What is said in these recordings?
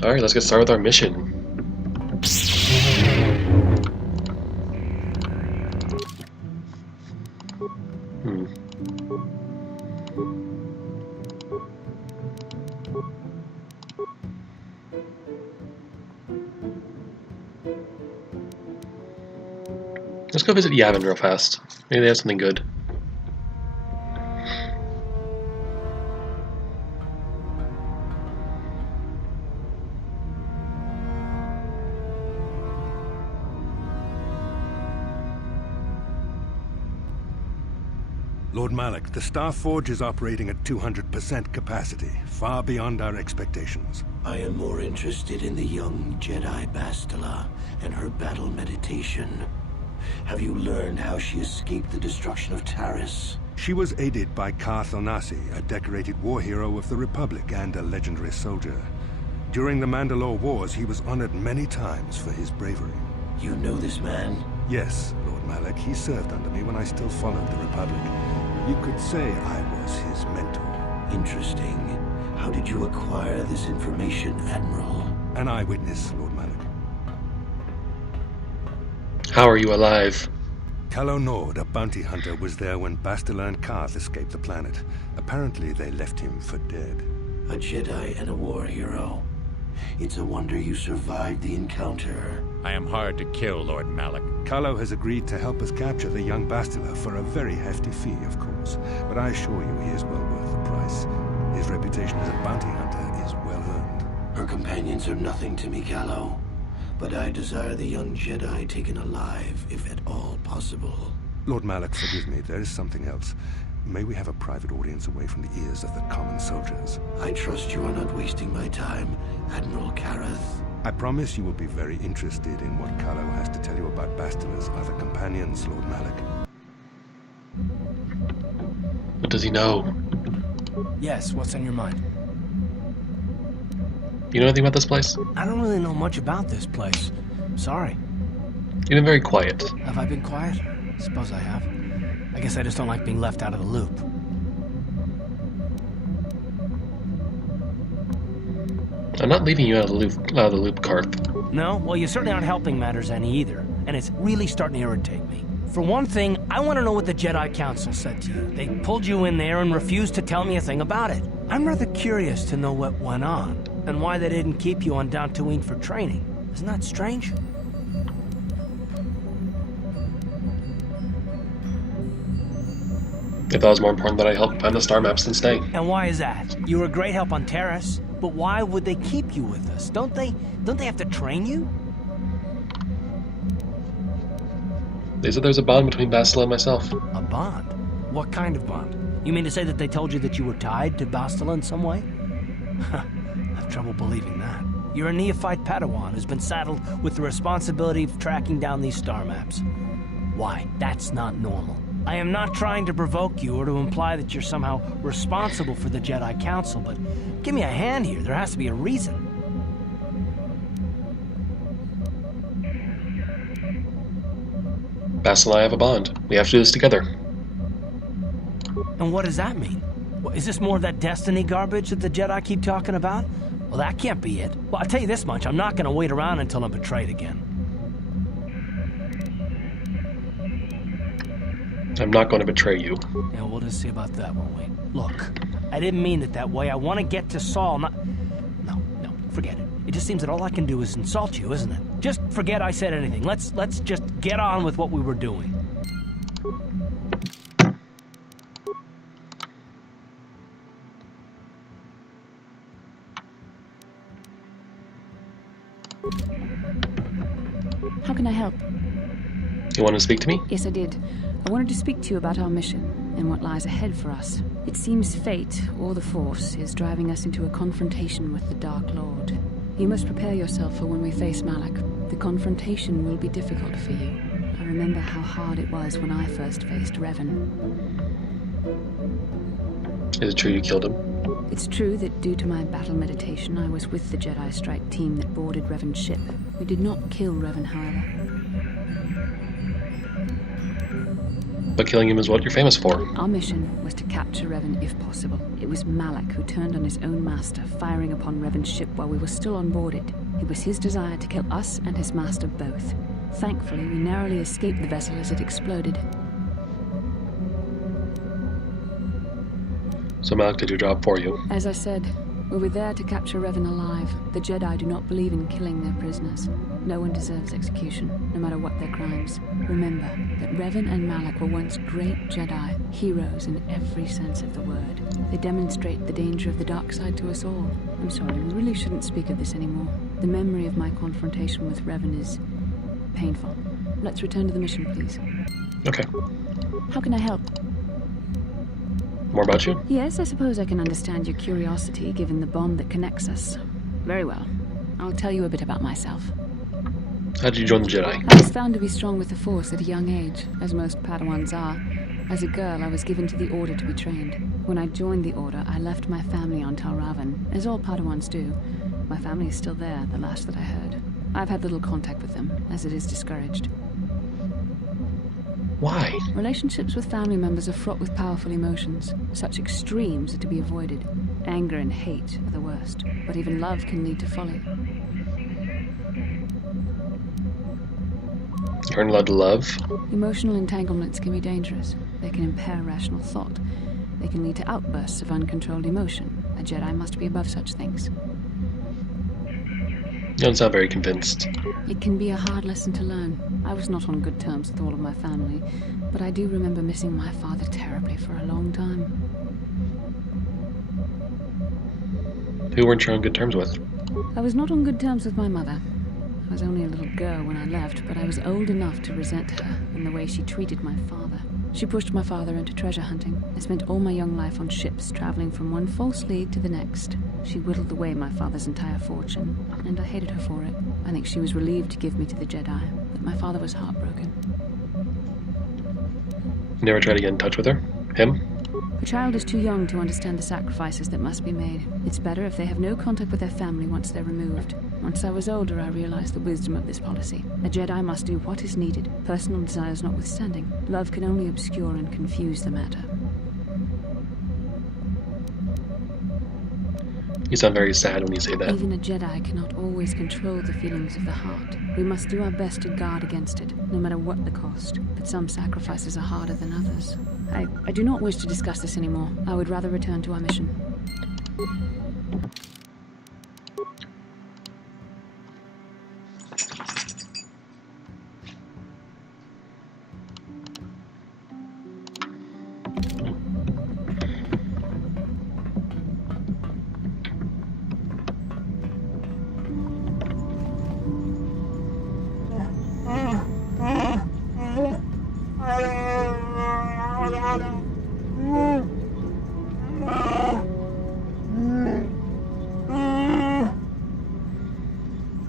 Alright, let's get started with our mission. Let's go visit Yavin real fast. Maybe they have something good. Lord Malak, the Star Forge is operating at 200% capacity, far beyond our expectations. I am more interested in the young Jedi Bastila and her battle meditation. Have you learned how she escaped the destruction of Taris? She was aided by Karth Onasi, a decorated war hero of the Republic and a legendary soldier. During the Mandalore Wars, he was honored many times for his bravery. You know this man? Yes, Lord Malak. He served under me when I still followed the Republic. You could say I was his mentor. Interesting. How did you acquire this information, Admiral? An eyewitness, Lord Malak. How are you alive? Calo Nord, a bounty hunter, was there when Bastila and Karth escaped the planet. Apparently they left him for dead. A Jedi and a war hero. It's a wonder you survived the encounter. I am hard to kill, Lord Malak. Calo has agreed to help us capture the young Bastila for a very hefty fee, of course. But I assure you he is well worth the price. His reputation as a bounty hunter is well earned. Her companions are nothing to me, Calo. But I desire the young Jedi taken alive, if at all possible. Lord Malak, forgive me, there is something else. May we have a private audience away from the ears of the common soldiers? I trust you are not wasting my time, Admiral Karath. I promise you will be very interested in what Calo has to tell you about Bastila's other companions, Lord Malak. What does he know? Yes, what's on your mind? You know anything about this place? I don't really know much about this place. Sorry. You've been very quiet. Have I been quiet? Suppose I have. I guess I just don't like being left out of the loop. I'm not leaving you out of the loop, Karth. No? Well, you certainly aren't helping matters any either. And it's really starting to irritate me. For one thing, I want to know what the Jedi Council said to you. They pulled you in there and refused to tell me a thing about it. I'm rather curious to know what went on, and why they didn't keep you on Dantooine for training. Isn't that strange? They thought it was more important that I help find the star maps than stay. And why is that? You were a great help on Taris, but why would they keep you with us? Don't they have to train you? They said there's a bond between Bastila and myself. A bond? What kind of bond? You mean to say that they told you that you were tied to Bastila in some way? I have trouble believing that. You're a neophyte Padawan who's been saddled with the responsibility of tracking down these star maps. Why? That's not normal. I am not trying to provoke you or to imply that you're somehow responsible for the Jedi Council, but give me a hand here. There has to be a reason. Bastila and I have a bond. We have to do this together. And what does that mean? Is this more of that destiny garbage that the Jedi keep talking about? Well, that can't be it. Well, I'll tell you this much. I'm not going to wait around until I'm betrayed again. I'm not going to betray you. Yeah, we'll just see about that, won't we? Look, I didn't mean it that way. I want to get to Saul, not... No, forget it. It just seems that all I can do is insult you, isn't it? Just forget I said anything. Let's just get on with what we were doing. How can I help? You want to speak to me? Yes, I did. I wanted to speak to you about our mission and what lies ahead for us. It seems fate, or the Force, is driving us into a confrontation with the Dark Lord. You must prepare yourself for when we face Malak. The confrontation will be difficult for you. I remember how hard it was when I first faced Revan. Is it true you killed him? It's true that due to my battle meditation, I was with the Jedi Strike team that boarded Revan's ship. We did not kill Revan, however. But killing him is what you're famous for. Our mission was to capture Revan if possible. It was Malak who turned on his own master, firing upon Revan's ship while we were still on board it. It was his desire to kill us and his master both. Thankfully, we narrowly escaped the vessel as it exploded. So Malak did your job for you. As I said, we were there to capture Revan alive. The Jedi do not believe in killing their prisoners. No one deserves execution, no matter what their crimes. Remember that Revan and Malak were once great Jedi, heroes in every sense of the word. They demonstrate the danger of the dark side to us all. I'm sorry, we really shouldn't speak of this anymore. The memory of my confrontation with Revan is painful. Let's return to the mission, please. Okay. How can I help? More about you? Yes, I suppose I can understand your curiosity, given the bond that connects us. Very well. I'll tell you a bit about myself. How did you join the Jedi? I was found to be strong with the Force at a young age, as most Padawans are. As a girl, I was given to the Order to be trained. When I joined the Order, I left my family on Tal Ravan, as all Padawans do. My family is still there, the last that I heard. I've had little contact with them, as it is discouraged. Why? Relationships with family members are fraught with powerful emotions. Such extremes are to be avoided. Anger and hate are the worst, but even love can lead to folly. You aren't allowed to love? Emotional entanglements can be dangerous. They can impair rational thought. They can lead to outbursts of uncontrolled emotion. A Jedi must be above such things. You don't sound very convinced. It can be a hard lesson to learn. I was not on good terms with all of my family, but I do remember missing my father terribly for a long time. Who weren't you on good terms with? I was not on good terms with my mother. I was only a little girl when I left, but I was old enough to resent her and the way she treated my father. She pushed my father into treasure hunting. I spent all my young life on ships, traveling from one false lead to the next. She whittled away my father's entire fortune, and I hated her for it. I think she was relieved to give me to the Jedi, but my father was heartbroken. You never tried to get in touch with her? Him? A child is too young to understand the sacrifices that must be made. It's better if they have no contact with their family once they're removed. Once I was older, I realized the wisdom of this policy. A Jedi must do what is needed, personal desires notwithstanding. Love can only obscure and confuse the matter. You sound very sad when you say that. Even a Jedi cannot always control the feelings of the heart. We must do our best to guard against it, no matter what the cost. But some sacrifices are harder than others. I do not wish to discuss this anymore. I would rather return to our mission.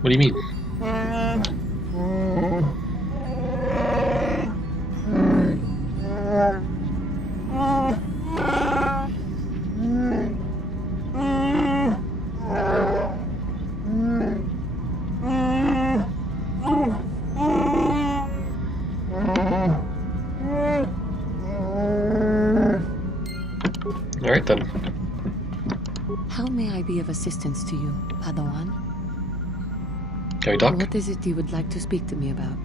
What do you mean? Alright then. How may I be of assistance to you, Padawan? Can we talk? What is it you would like to speak to me about?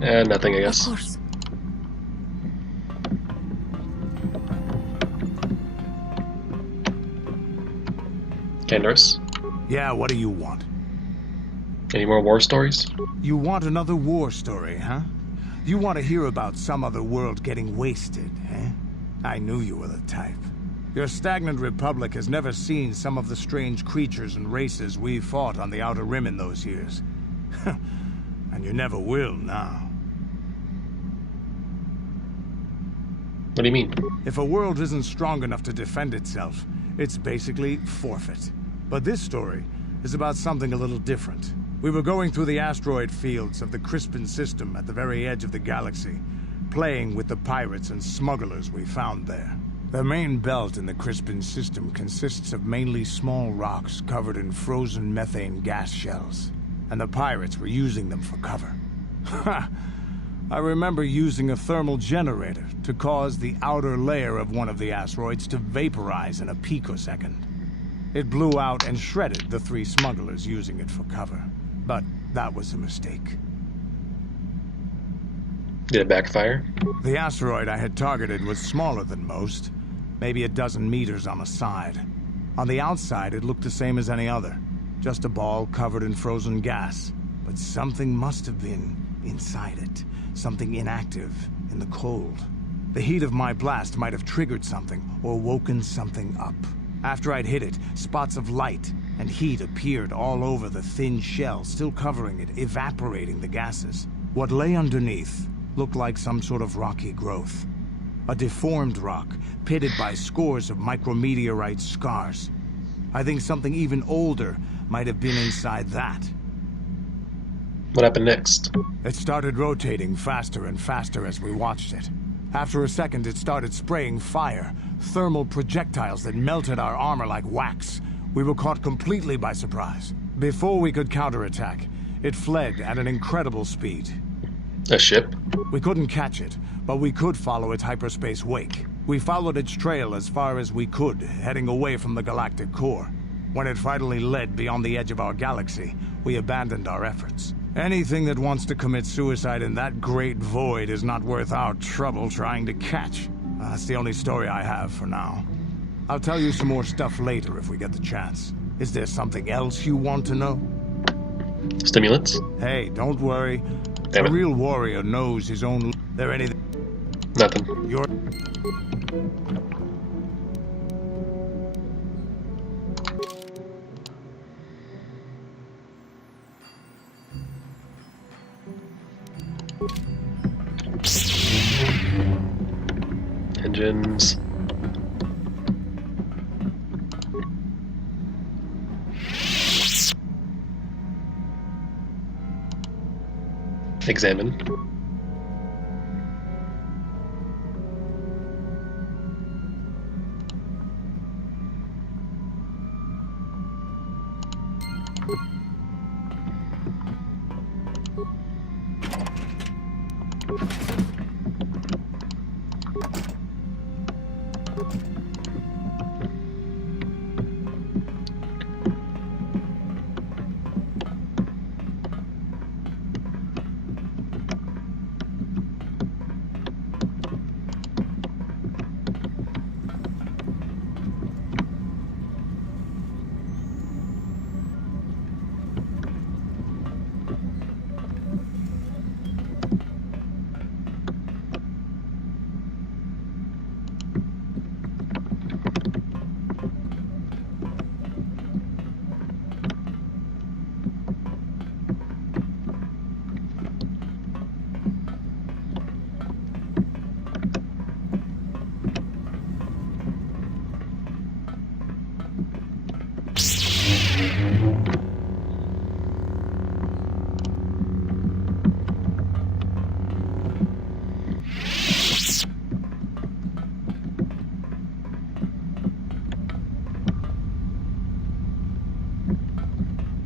Nothing, I guess. Of course. Candaris, Yeah, what do you want? any more war stories? You want another war story, huh? You want to hear about some other world getting wasted, eh? I knew you were the type. Your stagnant republic has never seen some of the strange creatures and races we fought on the Outer Rim in those years. And you never will now. What do you mean? If a world isn't strong enough to defend itself, it's basically forfeit. But this story is about something a little different. We were going through the asteroid fields of the Crispin system at the very edge of the galaxy, playing with the pirates and smugglers we found there. The main belt in the Crispin system consists of mainly small rocks covered in frozen methane gas shells, and the pirates were using them for cover. Ha! I remember using a thermal generator to cause the outer layer of one of the asteroids to vaporize in a picosecond. It blew out and shredded the 3 smugglers using it for cover. But that was a mistake. Did it backfire? The asteroid I had targeted was smaller than most, maybe a dozen meters on a side. On the outside, it looked the same as any other, just a ball covered in frozen gas. But something must have been inside it, something inactive in the cold. The heat of my blast might have triggered something or woken something up. After I'd hit it, spots of light and heat appeared all over the thin shell, still covering it, evaporating the gases. What lay underneath looked like some sort of rocky growth. A deformed rock, pitted by scores of micrometeorite scars. I think something even older might have been inside that. What happened next? It started rotating faster and faster as we watched it. After a second, it started spraying fire, thermal projectiles that melted our armor like wax. We were caught completely by surprise. Before we could counterattack, it fled at an incredible speed. A ship? We couldn't catch it, but we could follow its hyperspace wake. We followed its trail as far as we could, heading away from the galactic core. When it finally led beyond the edge of our galaxy, we abandoned our efforts. Anything that wants to commit suicide in that great void is not worth our trouble trying to catch. That's the only story I have for now. I'll tell you some more stuff later if we get the chance. Is there something else you want to know? Stimulants? Hey, don't worry. Damn A it. real warrior knows his own... There anything... Nothing. You're... Engines. Examine.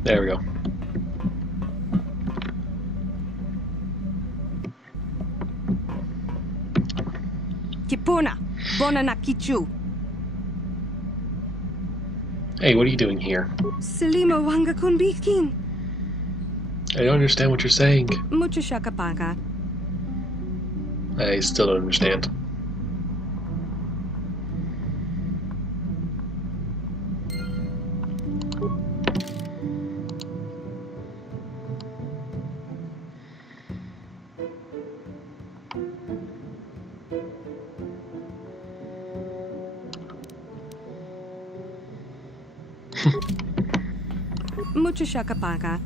There we go. Kipuna, Bonanakichu. Hey, what are you doing here? Selima Wanga Kunbikin. I don't understand what you're saying. Mucho shakapaga. I still don't understand. Mucho shakapaga.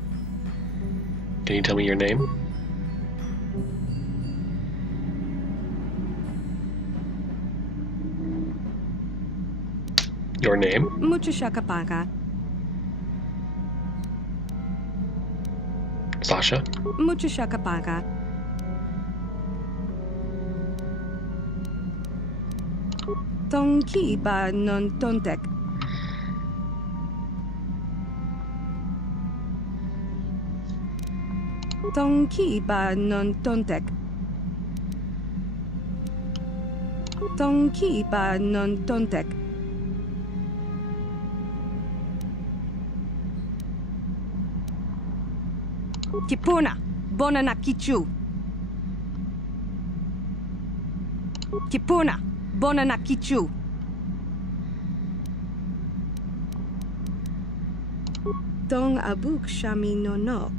Can you tell me your name? Your name? Mucho shakapaga. Sasha? Mucho shakapaga. Tonki ba non tontek. Tonki ba non tontek. Tongki ba non tontek. Kipuna, bona na kichu. Kipuna, bona na kichu. Dong abuk shami no nok.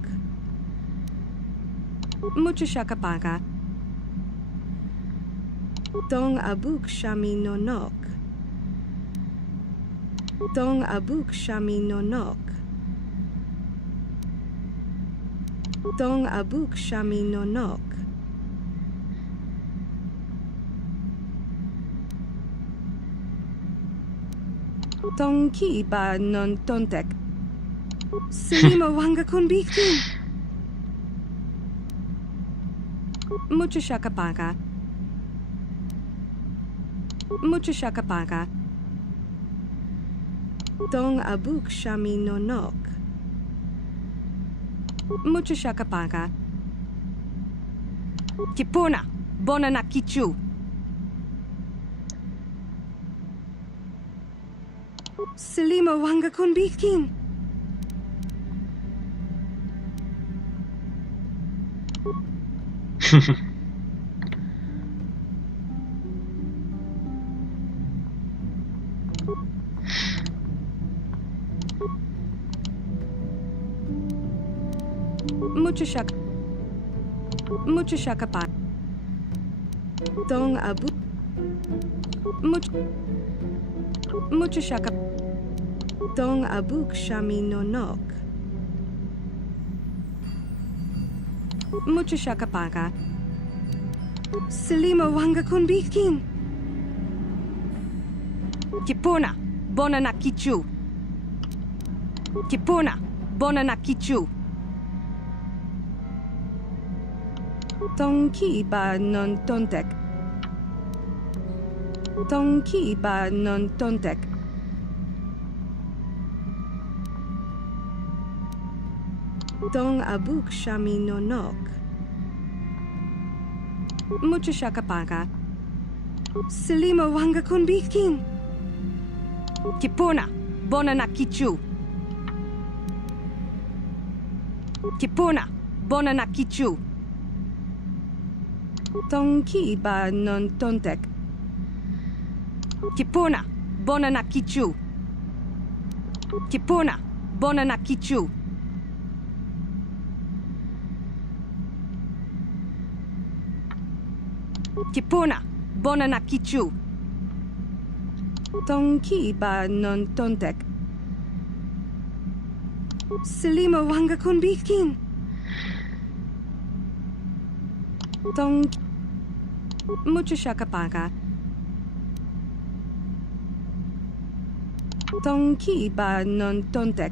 Mucho shakapaka. Dong abuk shami no nok. Dong abuk shami no nok. Dong abuk shami no nok. Dong ki ba non tontek. Selima wanga kon biktin. Mucho shakapaka. Mucho shakapaka. Dong abuk shami no nok. Mucho shakapaka. Kipuna, bona na kichu. Selima wanga kon biktin. Mucho shakapa. Dong abu. Mucho shaka. Dong abuk shami no nok. Mucho shakapaka. Selima wanga kon biktin. Kipuna, bona na kichu. Kipuna, bona na kichu. Tongki ba non tontek. Tongki ba non tontek. Dong abuk shami no nok. Mucho shakapaka. Selima wanga kon biktin. Kipuna, bona na kichu. Kipuna, bona na kichu. Tongki ba non tontek. Kipuna, bona na kichu. Kipuna, bona na kichu. Kipuna, bona na kichu. Tongki ba non tontek. Selima wanga kon biktin. Tong. Mucho shakapaka. Tongki ba non tontek.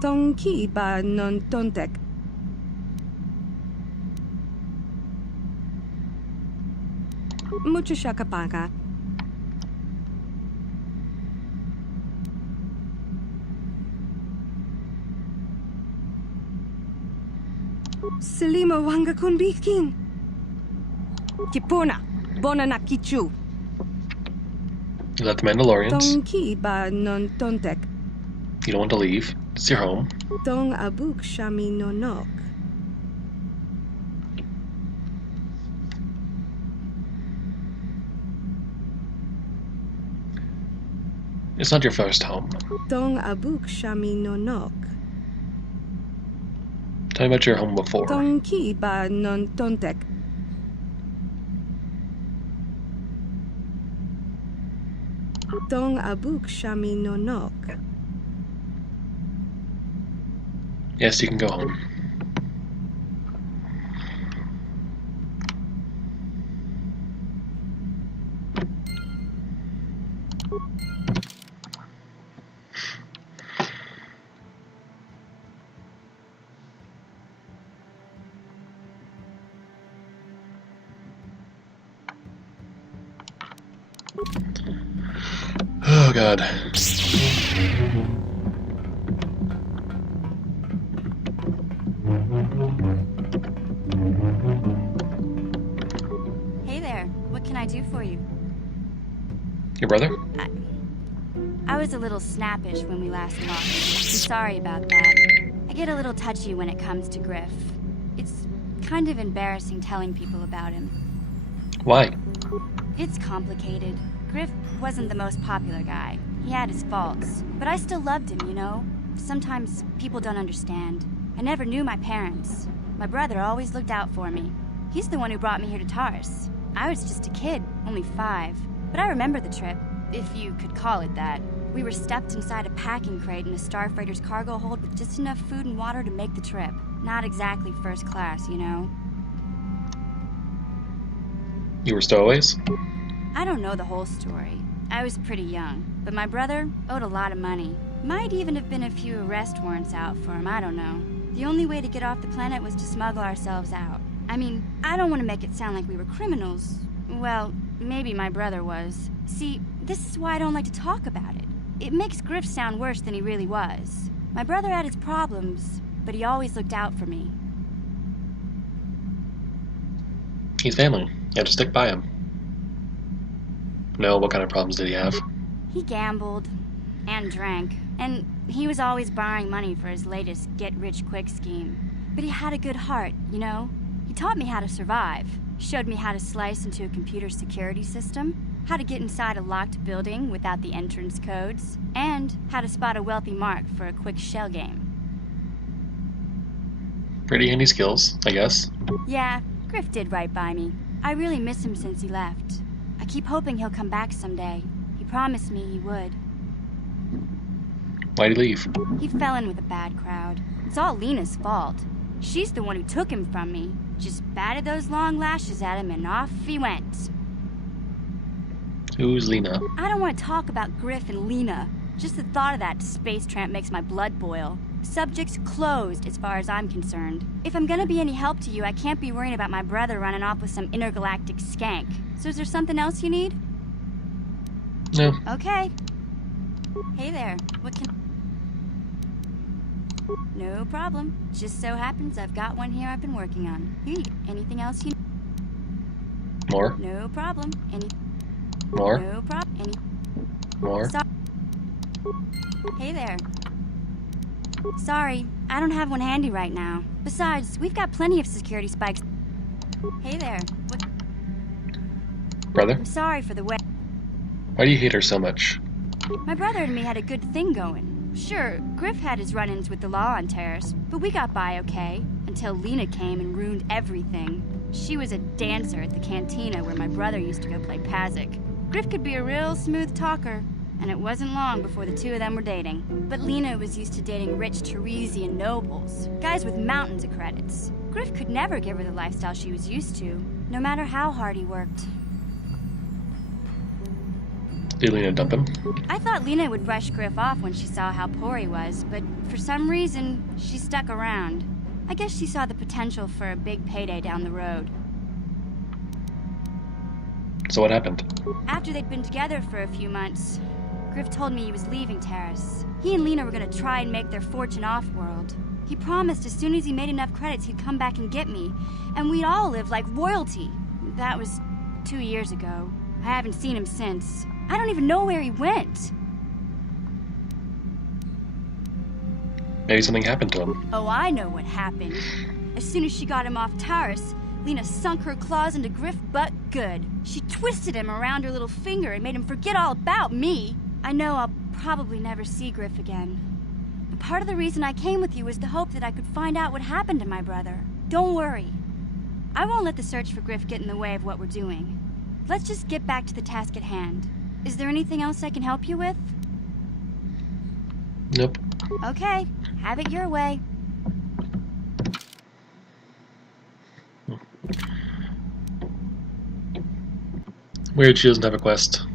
Tongki ba non tontek. Mucho shakapaka. Selima wanga kon biktin. Kipuna, bona na kichu. You let the Mandalorians. Tongki ba non tontek. You don't want to leave. It's your home. Dong abuk shami no nok. It's not your first home. Dong abuk shami no nok. Tell me about your home before. Tongki ba non tontek. Dong abuk shami no nok. Yes, you can go home. Oh, God. Hey there. What can I do for you? Your brother? I was a little snappish when we last talked. I'm sorry about that. I get a little touchy when it comes to Griff. It's kind of embarrassing telling people about him. Why? It's complicated. Griff wasn't the most popular guy. He had his faults. But I still loved him, you know? Sometimes people don't understand. I never knew my parents. My brother always looked out for me. He's the one who brought me here to Tars. I was just a kid, only 5. But I remember the trip, if you could call it that. We were stuffed inside a packing crate in a Starfreighter's cargo hold with just enough food and water to make the trip. Not exactly first class, you know? You were stowaways? I don't know the whole story. I was pretty young, but my brother owed a lot of money. Might even have been a few arrest warrants out for him, I don't know. The only way to get off the planet was to smuggle ourselves out. I mean, I don't want to make it sound like we were criminals. Well, maybe my brother was. See, this is why I don't like to talk about it. It makes Griff sound worse than he really was. My brother had his problems, but he always looked out for me. He's family. You have to stick by him. No, what kind of problems did he have? He gambled and drank, and he was always borrowing money for his latest get-rich-quick scheme. But he had a good heart, you know? He taught me how to survive, showed me how to slice into a computer security system, how to get inside a locked building without the entrance codes, and how to spot a wealthy mark for a quick shell game. Pretty handy skills, I guess. Yeah, Griff did right by me. I really miss him since he left. I keep hoping he'll come back someday. He promised me he would. Why'd he leave? He fell in with a bad crowd. It's all Lena's fault. She's the one who took him from me. Just batted those long lashes at him and off he went. Who's Lena? I don't want to talk about Griff and Lena. Just the thought of that space tramp makes my blood boil. Subject's closed as far as I'm concerned. If I'm gonna be any help to you, I can't be worrying about my brother running off with some intergalactic skank. So is there something else you need? No. Okay. Hey there, what can... No problem. Just so happens I've got one here I've been working on. Here, anything else you... More? No problem. More? No problem. More? Hey there. Sorry, I don't have one handy right now. Besides, we've got plenty of security spikes. Hey there. What? Brother? I'm sorry for the way... Why do you hate her so much? My brother and me had a good thing going. Sure, Griff had his run-ins with the law on Terrace, but we got by okay, until Lena came and ruined everything. She was a dancer at the cantina where my brother used to go play Pazik. Griff could be a real smooth talker, and it wasn't long before the two of them were dating. But Lena was used to dating rich Teresian nobles, guys with mountains of credits. Griff could never give her the lifestyle she was used to, no matter how hard he worked. Did Lena dump him? I thought Lena would brush Griff off when she saw how poor he was, but for some reason, she stuck around. I guess she saw the potential for a big payday down the road. So what happened? After they'd been together for a few months, Griff told me he was leaving Terrace. He and Lena were gonna try and make their fortune off-world. He promised as soon as he made enough credits he'd come back and get me, and we'd all live like royalty. That was 2 years ago. I haven't seen him since. I don't even know where he went. Maybe something happened to him. Oh, I know what happened. As soon as she got him off Taurus, Lena sunk her claws into Griff butt good. She twisted him around her little finger and made him forget all about me. I know I'll probably never see Griff again. But part of the reason I came with you was the hope that I could find out what happened to my brother. Don't worry. I won't let the search for Griff get in the way of what we're doing. Let's just get back to the task at hand. Is there anything else I can help you with? Nope. Okay, have it your way. Weird she doesn't have a quest.